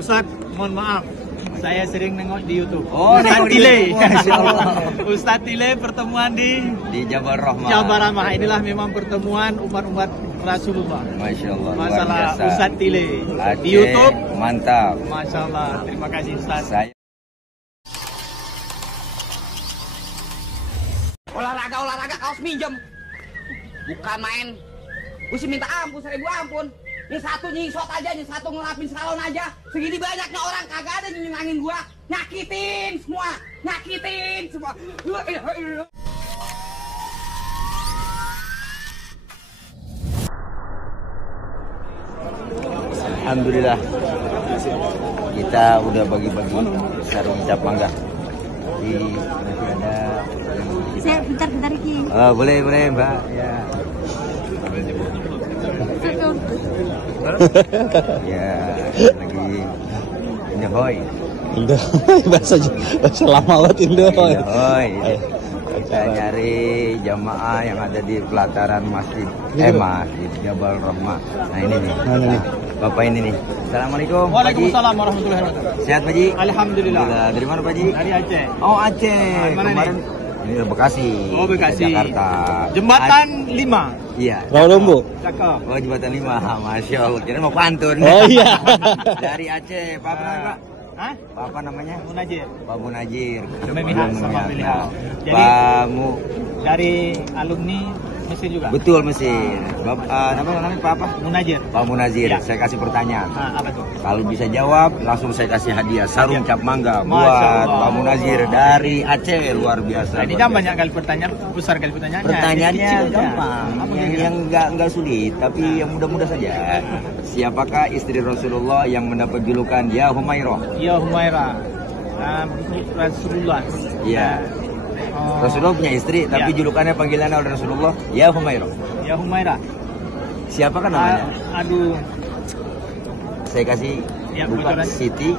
Ustaz, mohon maaf. Saya sering nengok di YouTube. Oh, Ustaz Tile. Masyaallah. Ustaz Tile pertemuan di Jabal Rahmah. Jabal Rahmah. Inilah memang pertemuan umat-umat Rasulullah. Masya Allah. Masalah Ustaz Tile Aceh, di YouTube. Mantap. Masya Allah. Terima kasih Ustaz. Olahraga kaos minjem. Bukan main. Gue sih minta ampun, 1000 ampun. Yang satu nyisot aja, yang satu ngelapin salon aja. Segini banyaknya orang kagak ada nyenangin gua. Nyakitin semua. Alhamdulillah. Kita udah bagi-bagi sarung cap mangga. Di nanti ada. Saya bentar Ki. Oh, boleh Mbak. Ya. Ya, lagi Indohoy. bahasa lama banget Indohoy. Kita nyari jamaah yang ada di pelataran masjid Jabal Rahmah. Nah ini nih. Bapak ini nih. Assalamualaikum. Waalaikumsalam warahmatullahi wabarakatuh. Sehat Pak Ji? Alhamdulillah. Dari mana Pak Ji? Dari Aceh. Oh Aceh. Mana kemarin ini Bekasi. Oh Bekasi. Jakarta. Jembatan 5. Iya. Rawalumbu. Cakep. Oh jembatan 5. Masya Allah. Kira mau pantun. Oh iya. Dari Aceh. Pak apa namanya Pak? Hah? Apa namanya? Munajir. Pak Munajir. Memihak sama pilihan. Jadi Pak dari alumni Mesir juga. Betul Mesir. Namanya Pak apa? Munajir. Pak Munajir. Ya. Saya kasih pertanyaan. Apa tuh? Kalau bisa jawab, langsung saya kasih hadiah sarung cap mangga Masya buat Allah. Pak Munazir dari Aceh, luar biasa. Ini kan banyak kali pertanyaan, besar kali pertanyaannya. Pertanyaannya Kecil aja. gampang, Apa yang nggak sulit, tapi yang mudah-mudah saja. Siapakah istri Rasulullah yang mendapat julukan Ya Humairah? Ya Humairah. Rasulullah. Iya. Rasulullah punya istri, tapi julukannya panggilannya oleh Rasulullah Ya Humairah. Ya Humairah. Siapakah namanya? Aduh. Saya kasih bukan bocoran. Siti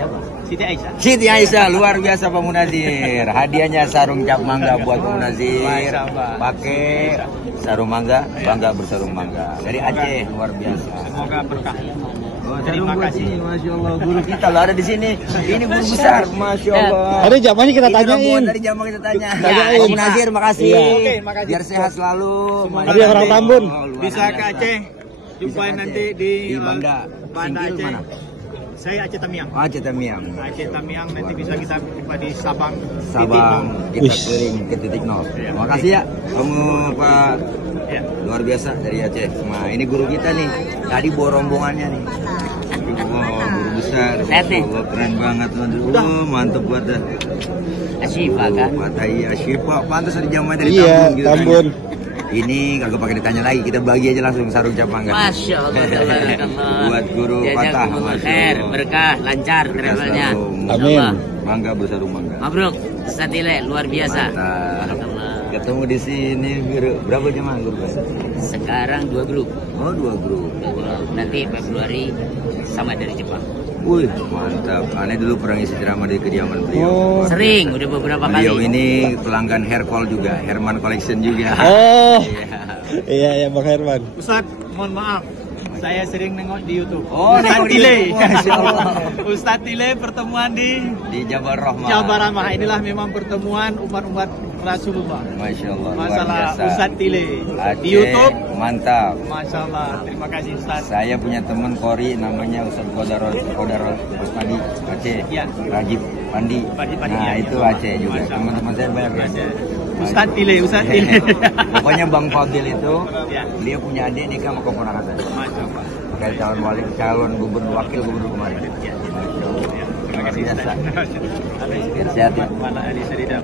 apa? Siti Aisyah. Siti Aisyah, luar biasa Pak Munazir. Hadiahnya sarung cap mangga buat Pak Munazir. Pakai sarung mangga, bangga bersarung mangga. Dari Aceh, luar biasa. Semoga berkah. Oh, Terima kasih. Masya Allah, guru kita lo ada di sini. Ini guru besar, Masya Allah. Ada jamanya kita tanyain. Dari zaman kita tanya. Tanyain. Pak Munazir, makasih. Iya. Oke, makasih. Biar sehat selalu. Ada yang orang Tambun. Bisa ke Aceh. Jumpain nanti di Banda. Banda Singkil Aceh. mana? Saya Aceh Tamiang. Aceh Tamiang. Aceh Tamiang nanti bisa kita jumpa di Sabang. Sabang kita keliling ke titik nol. Makasih ya, kamu Pak. Ya. Luar biasa dari Aceh. Nah ini guru kita nih. Tadi bawa rombongannya nih. Oh guru besar. Allah keren banget. Aduh, mantep buat dah. Asyifa kan? Iya Asyifa. Pantas ada jamaah dari Iya, Tambun. Gitu, Tambun. Ini kagak pakai ditanya lagi, kita bagi aja langsung sarung cap mangga. Masya Allah, tabarakallah. Buat guru patah, khair, berkah, lancar travelnya. Amin. Mangga bersarung mangga. Mabruk, Ustaz Tile, luar biasa. Mantap. Ketemu di sini guru. Berapa jemaah guru? Sekarang 2 grup. Oh 2 grup. Nanti Februari sama dari Jepang. Wih mantap. Aneh dulu pernah isi ceramah di kediaman beliau. Oh. Sering, udah beberapa Beliau kali. ini pelanggan Haircall juga, Herman Collection juga. Oh. Iya. Iya Bang Herman. Ustaz, mohon maaf. Saya sering nengok di YouTube. Oh, Ustaz nengok di Tile. YouTube. Masya Allah. Ustaz Tile pertemuan di Jabal Rahmah. Jabal Rahmah. Inilah memang pertemuan umat-umat Rasulullah. Masya Allah. Luar Masalah biasa. Ustaz Tile Aceh, di YouTube. Mantap. Masya Allah. Terima kasih Ustaz. Saya punya teman Kori namanya Ustaz Kodarol Pandi Aceh. Ya. Rajib Pandi. Pandi, Nah ya. itu Aceh juga. Masya Allah. Teman-teman saya banyak ya. Ustaz Tile, Ustaz Tile. Pokoknya Bang Fadil itu Ya. dia punya adik nikah sama keponakan saya. Masya Allah. Kayak calon gubernur wakil gubernur kemarin. Terima kasih Ustaz. Biar sehat ya. Mana Adi Sedidam.